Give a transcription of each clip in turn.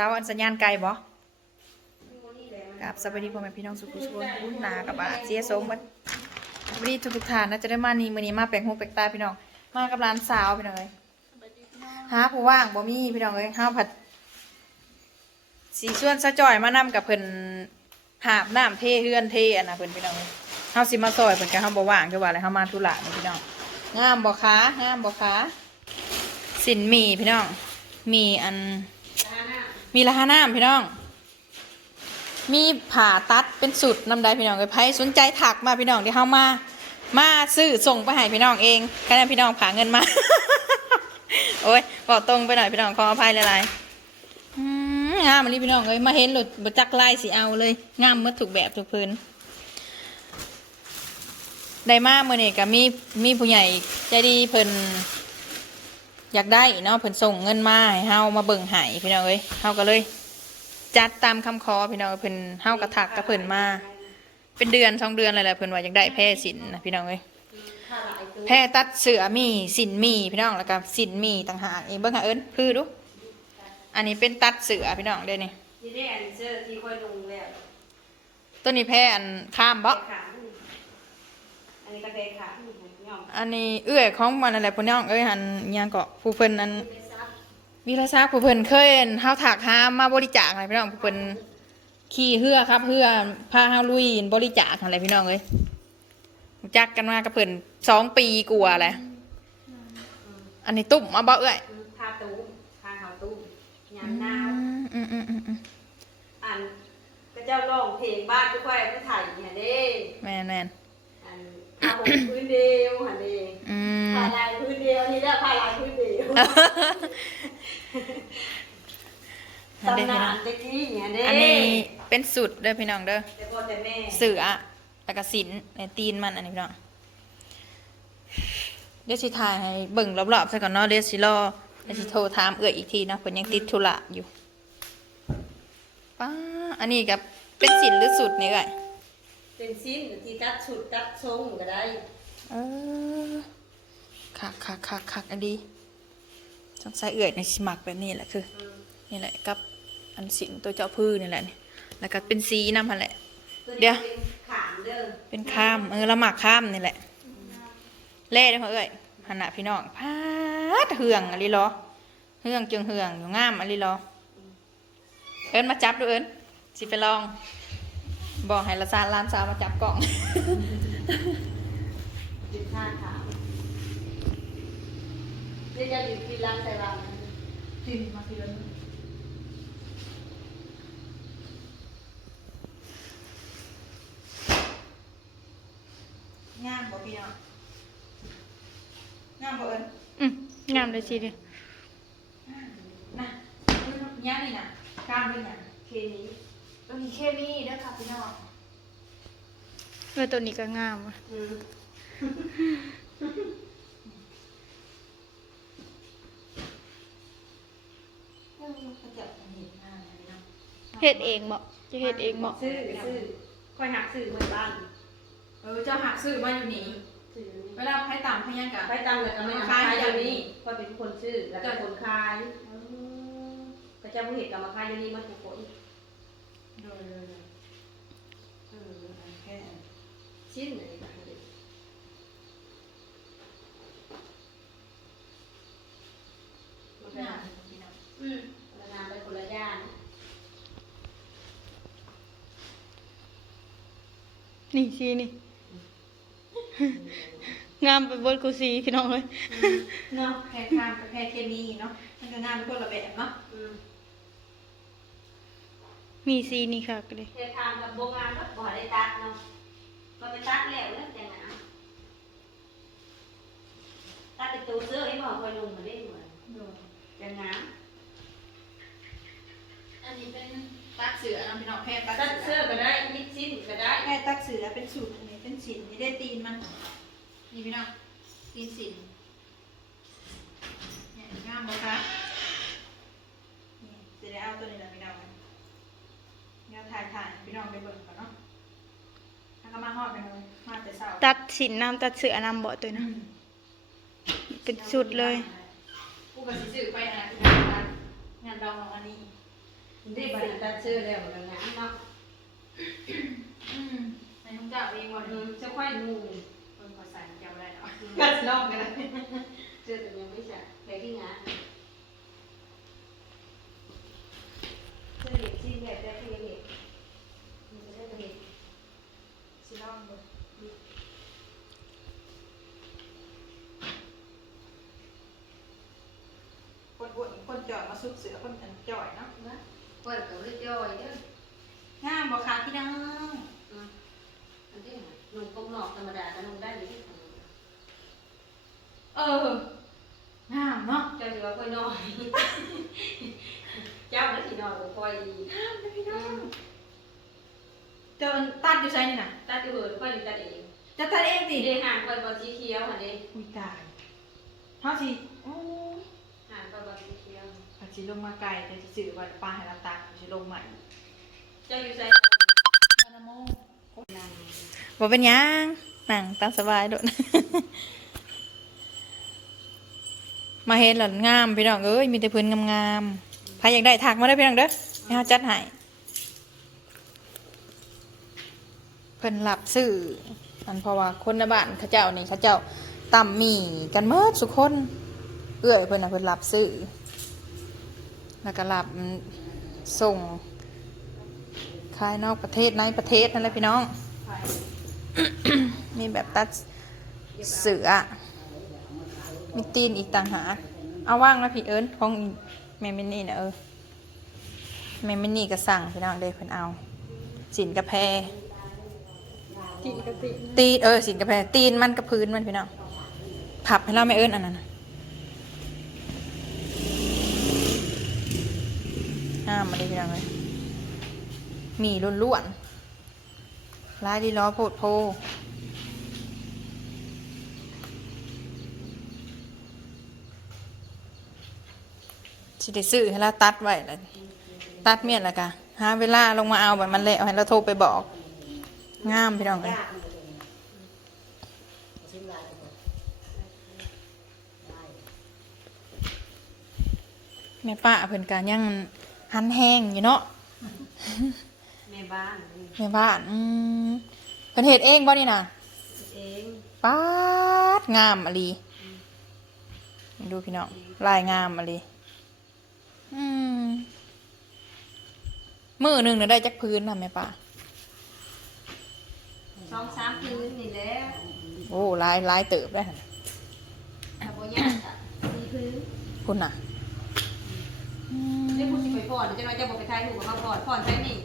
สาวอันสัญญาณไกลบ่กับสวัสดีพ่อแม่พี่น้องสุขุสุขนคุ้นนากับอาเสียสมบัดสวัสดีทุกทุกท่านนะจะได้มานี่มื้อนี้มาแปลงหูแปลงตาพี่น้อง มากับร้านสาวพี่น้องเอ้ยหาผู้ว่างบ่มีพี่น้องเอ้ยห้าผัดสีส่วนสะจ่อยมานํกับเพิ่นหาบน้ำเทเฮือนเทอันนะเพิ่นพี่น้องเอ้ยเฮาสิมาซอยเพิ่นก็เฮาบ่ว่างคือว่าอะไรเฮามาธุระนี่พี่น้องงามบ่คะงามบ่คะสินหมีพี่น้องมีอัน มีราคาน้ำพี่น้อง มีผ่าตัดเป็นสุดน้ำได้พี่น้องเลยไพ่สนใจถักมาพี่น้องที่เข้ามา มาซื้อส่งไปให้พี่น้องเองแค่นั้นพี่น้องผ่าเงินมา โอ้ยบอกตรงไปหน่อยพี่น้องขออภัยหลายๆอืมงามอันนี้พี่น้องเลยมาเห็นหลุดบจักไล่สีเอาเลยงามหมื่อถูกแบบทุกพื้นได้มากเมื่อนี่ก็มีมีผู้ใหญ่ใจดีเพิ่น อยากได้เนาะเพิ่นส่งเงินมาให้เฮามาเบิ่งให้พี่น้องเอ้ยเฮาก็เลย จัดตามคำขอพี่น้องเพิ่นเฮากระถักกับเพิ่นมา เป็นเดือนสองเดือนอะไรแหละเพิ่นว่าอยากได้แพร่สินนะพี่น้องเอ้ยแพร่ตัดเสือมีสินมีพี่น้องแล้วก็สินมีต่างหากเองเบิ่งหาเอิ้นคือดูอันนี้เป็นตัดเสือพี่น้องเด้นี่นี่ได้อันเสื้อที่ค่อยลงแล้วตัวนี้แพร่อันข้ามบ่ขา อันนี้ก็เพขาย่อมอันนี้เอื้อยของมันอะไรพี่น้องเอ้ยหันอิหยังก็ผู้เพิ่นนั้นไม่ซับวีรศักดิ์ผู้เพิ่นเคยเห็นเฮาถักหามาบริจาคอะไรพี่น้องผู้เพิ่นขี่เฮือครับเฮือพาเฮาลุยบริจาคอะไรพี่น้องเอ้ยรู้จักกันมากับเพิ่นสองปีกลัวาแหละอันนี้ตุ้มมาบ่เอ้ยผ้าตู้ผ้าขาวตู้ยามหนาวอืมอืมอืมอืมอันก็เจ้าร้องเพลงบ้านทุกคนก็ถ่ายเนี่ยเด้แม่นแม่นอัน ผ้าห่มพื้นเดียวหันเด้อืมผ้าลายพื้นเดียวนี่ได้ผ้าลายพื้นเดียวตำนาน้อนงตะกี้เนี่ยเด้อันนี้เป็นสุดเด้อพี่น้องเด้อแต่พ่อแต่แม่เสือแล้วก็สินในตีนมันอันนี้พี่น้องเดี๋ยวสิถ่ายให้เบิ่งรอบๆซะก่อนเนาะเดี๋ยวสิรอเดี๋ยวสิโทรถามเอื้อยอีกทีนะเพิ่นยังติดธุระอยู่ป้าอันนี้กับเป็นสินหรือสุดนี่เอ้ย เป็นสิ้นที่ตัดชุดตัดทรงก็ได้เออคักคักคักคักอันดีสงสัยเอื้อยในสิมักแบบนี้แหละคือนี่แหละกับอันสินตัวเจ้าพื้นนี่แหละนี่แล้วก็เป็นสีน้ำมันแหละ เดี๋ยวเป็นขามเด้อเป็นข้ามเออละหมักข้ามนี่แหละเล่ได้อพ่อเอ้ยหันหน้าพี่น้องพาดเหืองอะไรรอเหืองจึงเหืองอยู่งามอะไรรอเอิญมาจับดูเอิญสิไปลอง บอกให้ละซานร้านสาวมาจับกล่องเป็นผ้าขาวเดี๋ยวจะอยู่ที่ร้านใส่ร้านกินมาทีละงามบ่พี่น้องงามบ่เอิญอืมงามเลยทีเดียวน่ะย่านี่น่ะกล้ามเป็นหยังเคนี้ ตัวนี้เคมีเด้อค่ะพี่น้องเออตัวนี้ก็งามอะอืมเออเขาจะเห็นหน้าเลยเนาะเฮ็ดเองบ่จะเฮ็ดเองบ่ซื้อซื้อค่อยหักซื้อเหมือนบ้านเออเจ้าหักซื้อมาอยู่นี่ซื้อเวลาให้ตามพยังกะไปตังเลยก็ไม่ขายอยู่นี่ค่อยเป็นคนซื้อแล้วก็คนขายก็จะผู้เห็นกับมาขายอยู่นี่มาทุกคน โดยโดยโดยเอออันแค่ชิ้นเลยนะมันหก็น้าพี่น้องอืมคนละงานไปคนละย่านนี่สีนี่ งามไปเบนกูสีพี่น้องเอ้ยเนาะแค่ข้ามกับแค่เคมีเนาะมันก็งานเป็นคนละแบบเนาะ อืม มีสีนี่ค่ะก็เลยเททานกับโบงานก็บ่ได้ตัดเนาะก็ไปตัดแล้วเรื่องแต่งหนาตัดเป็นตัวเสื้อให้บอกคอยลงมาได้เหมือนโดยแต่งงานอันนี้เป็นตัดเสือเนาะพี่น้องแค่ตัตัดดเสื้เสืออก็ได้ยิดชิ้นก็ได้แค่ตัดเสือเป็นสูตรอันนี้เป็นสินนี่ได้ตีนมันนี่พี่น้องตีนสินเนี่ยงามบ่คะนี่จะได้เอาตัวนี้แหละพี่น้อง เดี๋ยวถ่ายถ่ายพี่น้องไปเบิ่งก่อนเนาะแล้วก็มาฮอดกันเลยมาแต่เช้าตัดสินน้ำตัดเสือน้ำบ่ตัวนะเป็นสุดเลยกูก็สิซื้อไปนะงานงานดองของอันนี้ได้บัตรตัดชื่อแล้วมันงานเนาะอืมในห้องเจ้าเองวันอืนี้มจะค่อยนุ่งคนภาษาจำได้เนาะกัดนอกกันเลยเจอแต่ยังไม่ใช่ไปที่งานเจอเด็กที่แบบได้ที่เด็กมันจะได้เด็ก สิลองดูคนอ้วน คนจ่อยมาซุกเสือคนอันจ่อยเนาะนะเปิดกับลูกย่อยเด้องามบ่คะพี่น้องอืมอันที่ไหนนุ่งกงนอกธรรมดาก็นุ่งได้หรือเอองามเนาะเจ้าสิว่าค่อยน้อยเจ้าน่ะสิน้อยกว่าค่อยดีงามเลยพี่น้องเจอตัดอยู่ใช่นี่น่ะตัดอยู่เหินค่อยตัดเองจะตัดเองสิสีแดงห่างค่อยบอลสีเขียวหั่นเด้อุ้ยตายเฮาสิโอ้ สิลงมาไกลแต่สิสื่อว่าป้าให้เราตัดสิลงใหม่เจ้าอยู่ไสบ่เป็นหยังนั่งตามสบายโดด มาเห็นหล่นงามพี่น้องเอ้ยมีแต่พื้นงามๆใครอยากได้ถักมาได้อพี่น้องเด้อให้เฮาจัดให้เพิ่นรับซื้ออันเพราะว่าคนในบ้านเขาเจ้านี่เขาเจ้าต่ำมีกันเมิดสุกคน เอื้อยเพิ่นน่ะเพิ่นรับซื้อ แล้วก็รับส่งขายนอกประเทศในประเทศนั่นแหละพี่น้อง มีแบบตัดเสือ มีตีนอีกต่างหากเอาว่างนะพี่เอิญของอีแม่มินนี่นะเออแม่มินนี่ก็สั่งพี่น้องเด้เพิ่นเอา สินกระแพจิกะติตีนเออสินกระแพตีนมันกับพื้นมันพี่น้องผับให้เราไม่เอิญอันนั้น น่ะห้ามมาดิพี่น้องเลยมีล้วนๆลายดีล้อโพดโพสิได้ซื้อให้เราตัดไว้แล้วตัดเมียนแล้วกะหาเวลาลงมาเอาแบบมันแล้วให้เราโทรไปบอก งามพี่น้องกันแม่ป้าเพิ่นกะยัง หันแห้งอยู่เนาะแม่บ้านแม่บ้าน อืมเพิ่นเฮ็ดเองบ่นี่น่ะเองป๊าดงามอะลีดูพี่น้องลายงามอะลีอืมมือหนึ่งเนี่ยได้จักพื้นทำไหมป้าสองสามคืนนี่แหละโอ้ลายลายเติบได้หั่นถ้าบ่ยากอะมีคืนคุณน่ะอืม ได้พูดสิไปพอดจังว่าจะบ่ไปถ่ายรูปกับเขาพอดพอดใช่นี่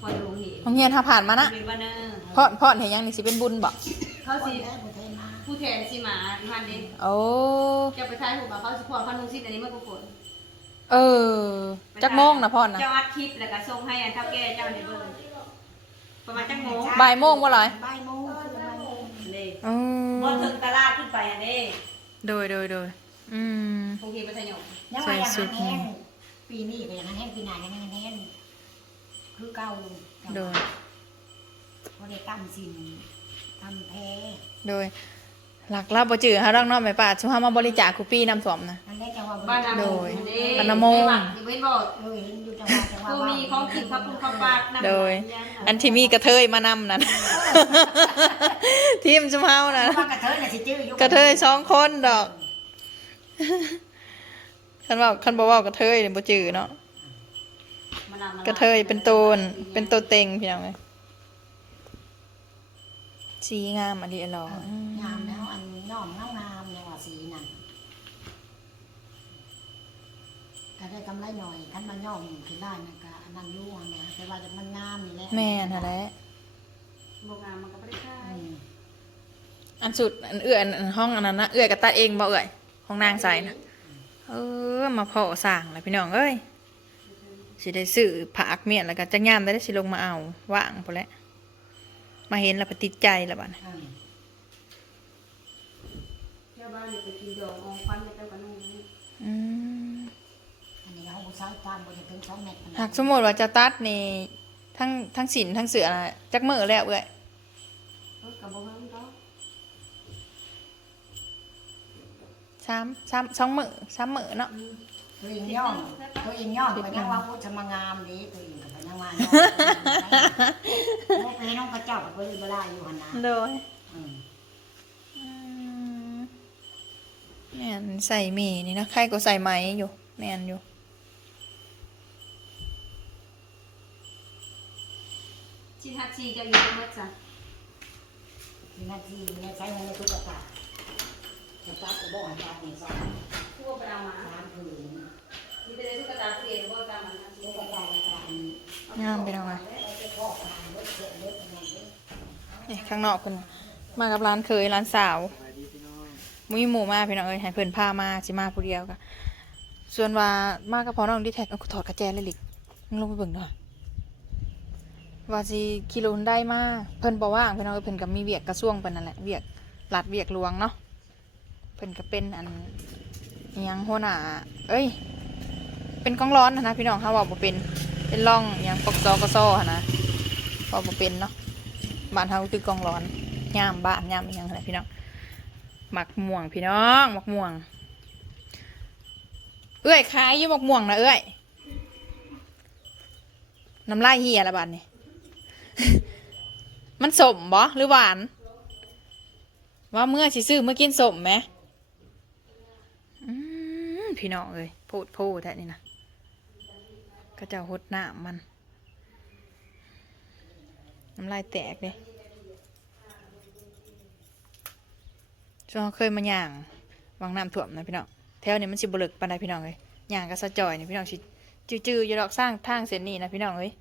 พอดลงนี่โรงเรียนถ้าผ่านมานะเป็นบ้านเนอร์พ่อพ่อเห็นยังนี่สิเป็นบุญบ่เขาสิผู้แทนสิมาที่พันเด้โอ้จะไปถ่ายรูปกับเขาสิพอดพันนุงสิอันนี้เมื่อกูฝนเออจักโมงนะพ่อนะจ้าอัดคลิปแล้วก็ส่งให้อันเท่าแก่เจ้าในเบิ่งประมาณจักโมงบ่ายโมงว่าไรบ่ายโมงคือบ่ายโมงนี่อืบ่มถึงตลาดขึ้นไปอันนี้โดยโดยโดย อืมคงทีไปสยองยังว่าอย่างนั้นแห้งปีนี้ก็อย่างนั้นแห้งปีหน้าอย่างนั้นแห้งคือเก่าโดยพอได้ตั้มสินตั้มแพ้โดย หลักรับบ่จือฮะรักน้องแม่ป้าชุมเฮามาบริจาคคูปี้น้ำท่วมนะอันนี้จังหวะบ้านนาโดโมยนี่บ้านนาโมอยู่เว้นบอกเออเห็นอยู่จังหวะจังหวะคือมีของกินข้าวปุ้งข้าวปลาดโดย อันที่มีกระเทยมานำนั้นทีมชุมเฮานะว่ากระเทยน่ะสิจื้ออยู่กระเทยสองคนดอก คันว่าคันบอกว่ากระเทยเนี่ยบ่จือเนาะกระเทยเป็นโตนเป็นโตเต็งพี่น้องเลยสีงามอันนี้อร่อยงามแล้วอันย่อมงามงามๆอย่างว่าสีนั่นก็ได้กำไรหน่อยคันมันย่อมขึ้นได้มันก็อันนั้นอยู่อันนะแต่ว่ามันงามนี่แหละแม่นั่นแหละโรงงานมันก็ไม่ได้ค่าอืมอันสุดอันเอื้อยอันอันห้องอันนั้นนะเอื้อยกับตัดเองบ่เอื้อย ห้องนางใส่นะเออมาเพาะสร้างเลยพี่น้องเอ้ยสิได้ซื้อผักเมียนแล้วก็จักยามได้สิลงมาเอาว่างพอแล้วมาเห็นแล้วปติดใจแล้วบัดนี้อืมเจ้าบ้านเนี่ยไปกินดอกอองควันเนี่ยเจ้าก็นุ่งนี่อืมอันนี้เขาใช้ตามบริถึงสองเมตรหากสมมติว่าจะตัดนี่ทั้งทั้งสินทั้งเสือน่ะจักมือแล้วเอ้ย เออกับบ่เฮิงดอก สามสามสองมือสามมือเนาะอืมถตัวเองย่องตัวเองย่องไปนั่งว่าพุทธมางามนี้ตัวเองก็ไปนั่งว่าย่องโมเพน้องพระเจ้าก็ไปเวลาอยู่หันนะโดยอืมอืมแม่นใส่หมี่นี่นะใครก็ใส่ไหมอยู่ แม่นอยู่ชิทักชีจะอยู่เมื่อจ้ะทีนาทีเนี่ยใช้เงินในตุ๊กตาตุ๊ก ตาก็บอกให้ตาเนี่ยสองพวกไปเอามาสามผืนมีแต่ตุ๊กตาเปลี่ยนพวกตามมันตุ๊กตาตุ๊กตางามไปหน่อาจะครอบตาเล็กเล็กเล็กอะไรเล็กนี่ข้างนอกเพิ่นมากับร้านเคยร้านสาวมุ้ยหมู่มาพี่น้องเอ้ยให้เพิ่นพามาสิมาผู้เดียวกะส่วนว่ามากับพอน้องดิแท็กเอาถอดกระแจเลยลิกลงไปเบิ่งหน่อยว่าสิกิโลนได้มาเพิ่นบ่ว่างพี่น้องเอ้ยเพิ่นก็มีเวียกกระทรวงเพิ่นนั่นแหละเวียกรัดเวียกหลวงเนาะ พิ่นก็เป็นอันยังหัวหน้าเอ้ย เป็นกองร้อนนะพี่น้องเฮาว่าเป็นเป็นร่องยังปกซอกซอหั่นะพอบ่เป็นเนาะบ้านเฮาคือกองร้อนยามบ้านยามยังอะไรพี่น้องหมักม่วงพี่น้องหมักม่วง เอ้ยขายอยู่หมักม่วงนะเอ้ยน้ำลายเหียละบาดนี่มันสมบ่หรือหวาน ว่าเมื่อสิซื้อเมื่อกินสมไหม พี่น้องเอ้ยพูดพูดแท้นี่นะก็จะหดหน้ามันน้ำลายแตกเลยช่วงเคยมาย่างวางน้ำท่วมนะพี่น้องแถวนี้มันสิบลึกปานใดพี่น้องเลยย่างก็สะจอยนี่พี่น้องสิจื้อๆอยู่ดอกสร้างทางเส้นนี้นะพี่น้องเอ้ย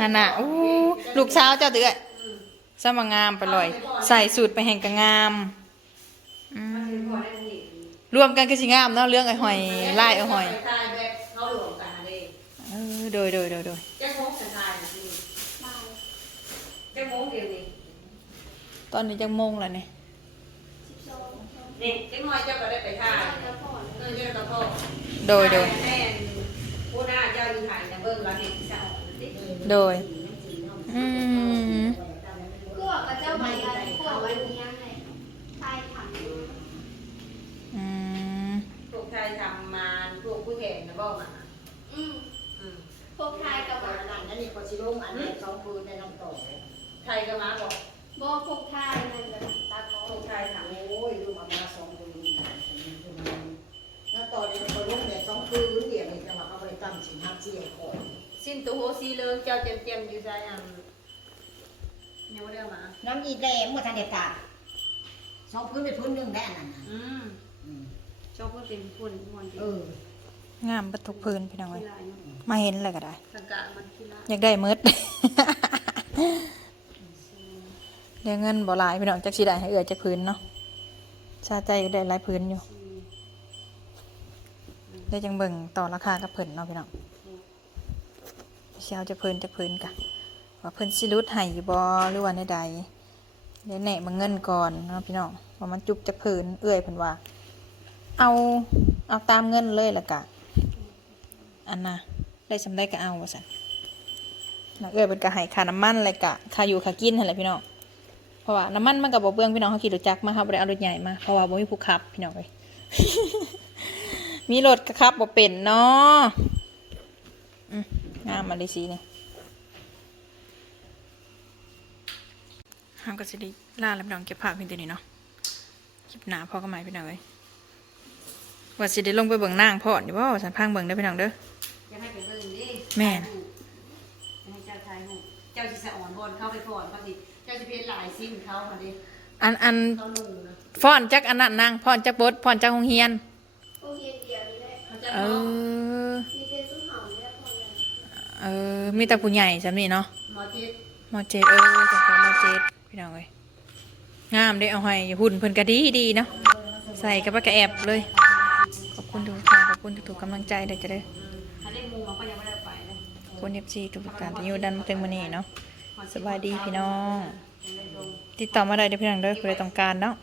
ฮานะอู้ลูกสาวเจ้าเตือ สมางามไปเลย ใส่สูตรไปแห่งกะงามอืมพอได้เห็นรวมกันก็สิงามเนาะเรื่องไอ้หอยไล่ไอ้หอยทายแบบเขาหลวมกันเลยเออโดยโดยโดยโดยแจ้งโมงกันทายนะพี่แจ้งโมงเดียวนี่ตอนนี้จังโมงแล้วเนี่ยนี่แจ้งน้อยเจ้าก็ได้ไปทายเออเจ้าก็พ่อโดยโดยแม่ผู้หน้าเจ้าอยู่ถ่ายนะเบิ้งเราเห็นสาวสิโดยอืมพ วกกับเจ้าใบอะไรพวกวันนี้ไงตายถังอืมพวกไทยทำมานพวกผู้แข่งนะบอมาอืมอืมพวกไทยกับอันนั้นนั่นนี่พอชิลงอันนี้สองผืนในน้ำต่อไทยก็มาบอกบ่พวกไทยมันแบบตาโกพวกไทยทำโอ้ยลูกมามาสองผืนแล้วต่อเนี่ยพอลงเนี่ยสองผืนเดียวนี่จังหวะเขาไปตั้งสินห้าเจียก่อนสิ้นตัวโฮซีเลิงเจ้าเจมเจมอยู่ใจอะ ยังไม่ได้มา น้ำอีแดงมื่อทันเด็ดขาดสองพื้นไปพื้นหนึ่งได้อันนั้นน่ะอืมอืมชอบพูดเป็นคนมวนเออ งามประทุกพื้นพี่น้องที่เอ้ยลายเนาะมาเห็นอะไรก็ได้สังกะมันที่ลายอยากได้เมิดเดี๋ยวเงินบ่หลายพี่น้องจักสิได้ให้เอื้อจักพื้นเนาะชาใจก็ได้หลายพื้นอยู่ได้จังเบิ่งต่อราคากับเพิ่นเนาะพี่น้องสิเอาจักพื้นจักพื้นกะ ว่าเพิ่นสิรุดให้อยู่บ่หรือว่าในใดเดี๋ยวแหน่มาเงินก่อนเนาะพี่น้องว่ามันจุบจักพื้นเอื้อยเพิ่นว่า เอาเอาตามเงินเลยละกะอันน่ะได้สำได้ก็เอาว่าซั่นนักเอื้อยเป็นกระหายค่าน้ำมันอะไรกะค่าอยู่ค่ากินอะไรพี่น้องเพราะว่าน้ำมันมันกับบ่เบื้องพี่น้องเขาขี่รถจักรมาครับบ่ได้เอารถใหญ่มาเพราะว่าบ่มีผู้ขับพี่น้องเลยมีรถก็ขับบ่เป็นเนาะงามมาเลยสีนี่ ห้ามก็สิได้ล่าล้วพี่น้องเก็บภาพเพียงตัวนี้เนาะคลิปหนาพ่อก็หมายพี่น้องเลยว่าสิได้ลงไปเบิ่งนางพอดอยู่บ่สันพังเบิ่งเด้พี่น้องเด้อจะให้ไปเบิ่งดิแม่นให้เจ้าทายหูเจ้าสิสะอ่อนบอนเข้าไปก่อนเขาสิเจ้าจะเพียนหลายสิ้นเขามาดิอันอันฟ้อนจักอันนั้นนางฟ้อนจักบดฟ้อนจักหงเฮียนพวกเฮียเดียวนี่แหละเขาจะเออเออมีแต่ผู้ใหญ่สำนี่เนาะหมอเจิตมอเจ็ดเออจังหมอเจ็ด พี่น้องเอ้ยงามได้เอาให้หุ่นเพิ่นก็ดีดีเนาะใส่กับปากระแอบเลย ขอบคุณทุกท่านขอบคุณทุกๆกำลังใจเด้จะได้อถ้าได้มูมันก็ยังไม่ได้ไปเลยขอบคุณเอฟซีทุกๆการที่อยู่ดันมาถึงมื้อนี้เนาะสบายดีพี่น้อง ติดต่อมาได้เด้อพี่น้องเด้อใครต้องการเนาะ